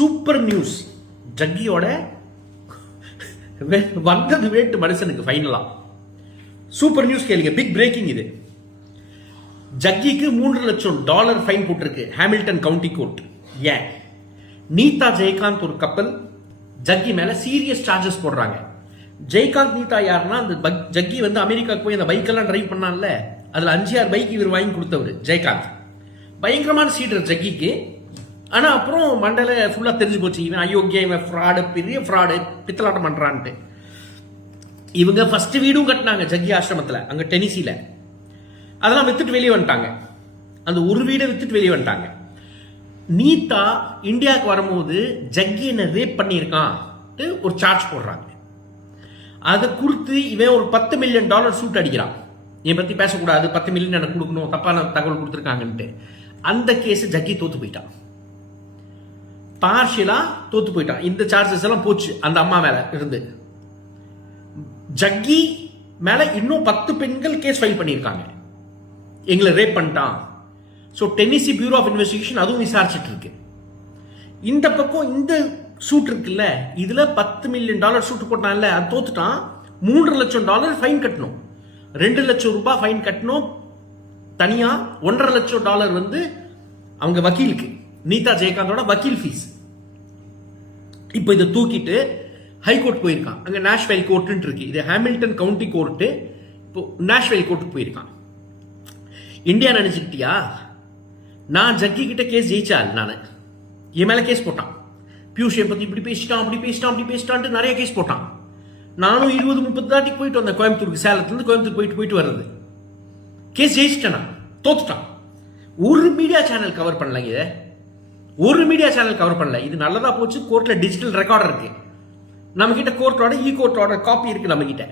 Super news. ஜக்கியோட வந்தது வேட்டு மனுஷனுக்கு ஃபைனலா சூப்பர் நியூஸ் கேளுங்க. பிக் பிரேக்கிங் இது. ஜக்கிக்கு $3 லட்சம் ஃபைன் போட்டிருக்கு ஹாமில்டன் கவுண்டி கோர்ட். ஏன்? நீதா ஜெயகாந்த் ஒரு கப்பல் ஜக்கி மேல சீரியஸ் சார்ஜஸ் போடுறாங்க. ஜெயகாந்த் நீதா யாருன்னா, அந்த ஜக்கி வந்து அமெரிக்காவுக்கு போய் அந்த பைக்கெல்லாம் டிரைவ் பண்ணான்ல, அதுல 5-6 பைக் இவர் வாங்கி கொடுத்தவர் ஜெயகாந்த். பயங்கரமான சீடர் ஜக்கிக்கு. ஆனா அப்புறம் மண்டல ஃபுல்லா தெரிஞ்சு போச்சு, இவன் அயோக்கிய, இவன் ஃப்ராடு, பெரிய ஃப்ராடு, பித்தலாட்டம் பண்றான்ட்டு. இவங்க ஃபர்ஸ்ட் வீடும் கட்டினாங்க ஜக்கி ஆசிரமத்தில் அங்க டெனிசில. அதெல்லாம் வித்துட்டு வெளியே வந்துட்டாங்க. அந்த ஒரு வீடை வித்துட்டு வெளியே வந்துட்டாங்க. நீதா இந்தியாவுக்கு வரும்போது ஜக்கி என்ன ரேப் பண்ணியிருக்கான் ஒரு சார்ஜ் போடுறாங்க. அதை கொடுத்து இவன் ஒரு $10 மில்லியன் சூட் அடிக்கிறான். என் பத்தி பேசக்கூடாது, $10 மில்லியன் எனக்கு கொடுக்கணும், தப்பான தகவல் கொடுத்துருக்காங்கன்ட்டு. அந்த கேஸ் ஜக்கி தோத்து போயிட்டான், பார்ஷியலா தோத்து போயிட்டான். இந்த சார்ஜஸ் எல்லாம் போச்சு அந்த அம்மா மேல இருந்து. ஜக்கி மேல இன்னும் 10 பெண்கள் கேஸ் ஃபைல் பண்ணியிருக்காங்க, எங்களை ரேப் பண்ணிட்டான். So Tennessee bureau of investigation அதுவும் விசாரிச்சுட்டு இருக்கு. இந்த பக்கம் இந்த சூட் இருக்குல்ல, இதுல $10 மில்லியன் சூட் போட்டான்ல, அது தோத்துட்டான். $3 லட்சம் ஃபைன் கட்டணும், $2 லட்சம் ரூபாய் ஃபைன் கட்டணும். தனியா $1.5 லட்சம் வந்து அவங்க வக்கீலுக்கு, நீதா ஜெயகாந்தோட வக்கீல் ஃபீஸ். இப்போ இதை தூக்கிட்டு ஹைகோர்ட் போயிருக்கான். அங்க நேஷ்வெல் கோர்ட் இருக்கு, இது ஹாமில்டன் கவுண்டி கோர்ட். இப்போ நேஷ்வெல் கோர்ட்டுக்கு போயிருக்கான். இந்தியா நினைச்சுக்கிட்டியா? நான் ஜக்கி கிட்ட கேஸ் ஜெயிச்சால், நான் என் மேல கேஸ் போட்டான். பியூஷ் பத்தி இப்படி பேசிட்டான், அப்படி பேசிட்டான், அப்படி பேசிட்டான்ட்டு நிறைய கேஸ் போட்டான். நானும் 20-30 தாட்டிக்கு போயிட்டு வந்தேன் கோயம்புத்தூருக்கு, சேலத்துல இருந்து கோயம்புத்தூர் போயிட்டு வர்றது. கேஸ் ஜெயிச்சிட்டேன், தோத்துட்டான். ஒரு மீடியா சேனல் கவர் பண்ணல, இதை ஒரு மீடியா சேனல் கவர் பண்ணல. இது நல்லதா போச்சு, கோர்ட்ல டிஜிட்டல் ரெக்கார்டர் இருக்கு நம்ம கிட்ட, கோர்ட்டோட கோர்ட்டோட காப்பி இருக்கு நம்ம கிட்ட.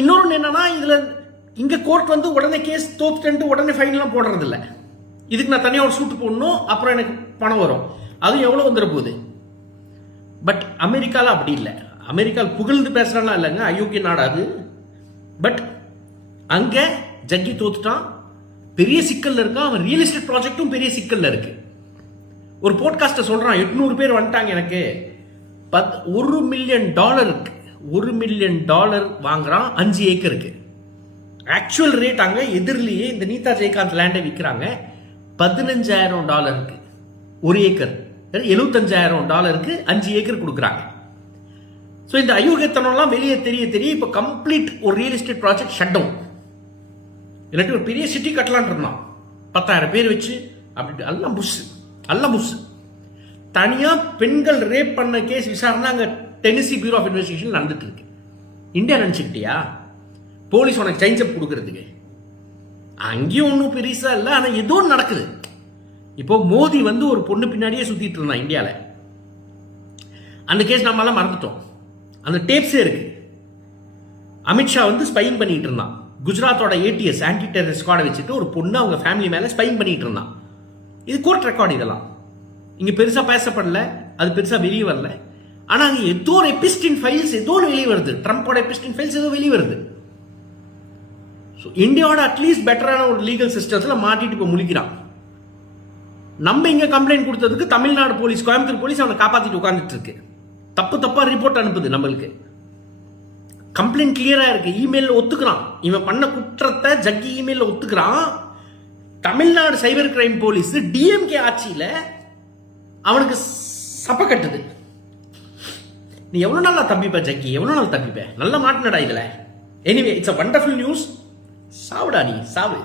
இன்னொன்னு என்னன்னா, இதுல இங்க கோர்ட் வந்து உடனே கேஸ் தோத்துட்டு உடனே ஃபைன் எல்லாம் போடுறது இல்ல. இதுக்கு நான் தனியா ஒரு சூட்டு போடணும், அப்புறம் எனக்கு பணம் வரும். அதுவும் எவ்வளவு வந்துட போகுது. பட் அமெரிக்கால அப்படி இல்லை. அமெரிக்கால புகழ்ந்து பேசுறானா இல்லைங்க, அயோக்கிய நாடாது. பட் அங்க ஜக்கி தோத்துட்டான், பெரிய சிக்கல்ல இருக்கான். அவன் ரியல் எஸ்டேட் ப்ராஜெக்டும் பெரிய சிக்கல்ல இருக்கு. ஒரு போட்காஸ்ட சொல்றான், 800 பேர் வந்துட்டாங்க எனக்கு, $1 மில்லியன் இருக்கு. $1 மில்லியன் வாங்குறான் 5 ஏக்கருக்கு. ஆக்சுவல் ரேட் அங்க எதிரிலேயே இந்த நீதா ஜெயகாந்த் லேண்டை விற்கிறாங்க $15,000 ஒரு ஏக்கர். $75,000 5 ஏக்கர் கொடுக்குறாங்க. ஸோ இந்த அயோக்கியத்தனம்லாம் வெளியே தெரிய இப்போ கம்ப்ளீட் ஒரு real estate project shut down. இல்லாட்டி ஒரு பெரிய சிட்டி கட்டலான் இருந்தான், 10,000 பேர் வச்சு. அப்படி அல்ல புஷ் தனியா பெண்கள் ரேப் பண்ண கேஸ் விசாரணை அங்க டெனிசி பியூரோ ஆஃப் இன்வெஸ்டிகேஷன் நடந்துட்டு இருக்கு. இந்தியா நினைச்சுக்கிட்டியா போலீஸ் உனக்கு சேஞ்ச் அப் கொடுக்கறதுக்கு? அங்கேயும் ஒன்றும் பெருசா இல்லை, ஆனா ஏதோ நடக்குது. இப்போ மோடி வந்து ஒரு பொண்ணு பின்னாடியே சுத்திட்டு இருந்தான் இந்தியால. அந்த கேஸ் நம்ம எல்லாம் மறந்துட்டோம், அந்த டேப்ஸே இருக்கு. அமித்ஷா வந்து ஸ்பைங் பண்ணிட்டு இருந்தான். குஜராத்தோட ATS ஆன்டி டெரரிஸ்ட் ஸ்குவாடை வச்சுட்டு ஒரு பொண்ணு அவங்க ஃபேமிலி மேல ஸ்பைங் பண்ணிட்டு இருந்தான். இது கோர்ட் ரெக்கார்டு. இதெல்லாம் இங்க பெருசா பேசப்படல, அது பெருசா வெளியே வரல. ஆனா அங்க ஏதோ ஒரு எபிஸ்டின் ஃபைல்ஸ் ஏதோ வெளியே வருது. ட்ரம்போட எபிஸ்டின் ஃபைல்ஸ் ஏதோ வெளியே வருது. இந்தியாவோட அட்லீஸ்ட் பெட்டரான ஒரு லீகல் சிஸ்டம்ஸ்ல மாட்டிட்டு இப்போ முழிக்கிறான். நம்ம இங்க கம்ப்ளைண்ட் கொடுத்ததுக்கு தமிழ்நாடு போலீஸ், கோயம்புத்தூர் போலீஸ் அவனை காப்பாத்திட்டு உட்கார்ந்துட்டு இருக்கு. தப்பா ரிப்போர்ட் அனுப்புது நம்மளுக்கு. கம்ப்ளைண்ட் கிளியரா இருக்கு, இமெயில் ஒத்துக்கிறான். இவன் பண்ண குற்றத்தை ஜக்கி இமெயில் ஒத்துக்கிறான். Tamil Nadu cyber crime police DMK ஆட்சியில அவனுக்கு சப்ப கட்டுது. நீ எவ்வளவு நாளா தப்பிப்ப ஜக்கி, எவ்வளவு நாள் தப்பிப்ப? நல்ல மாட்டினடா இதுல. Anyway, it's a wonderful news. சாவுடா நீ, சாவு.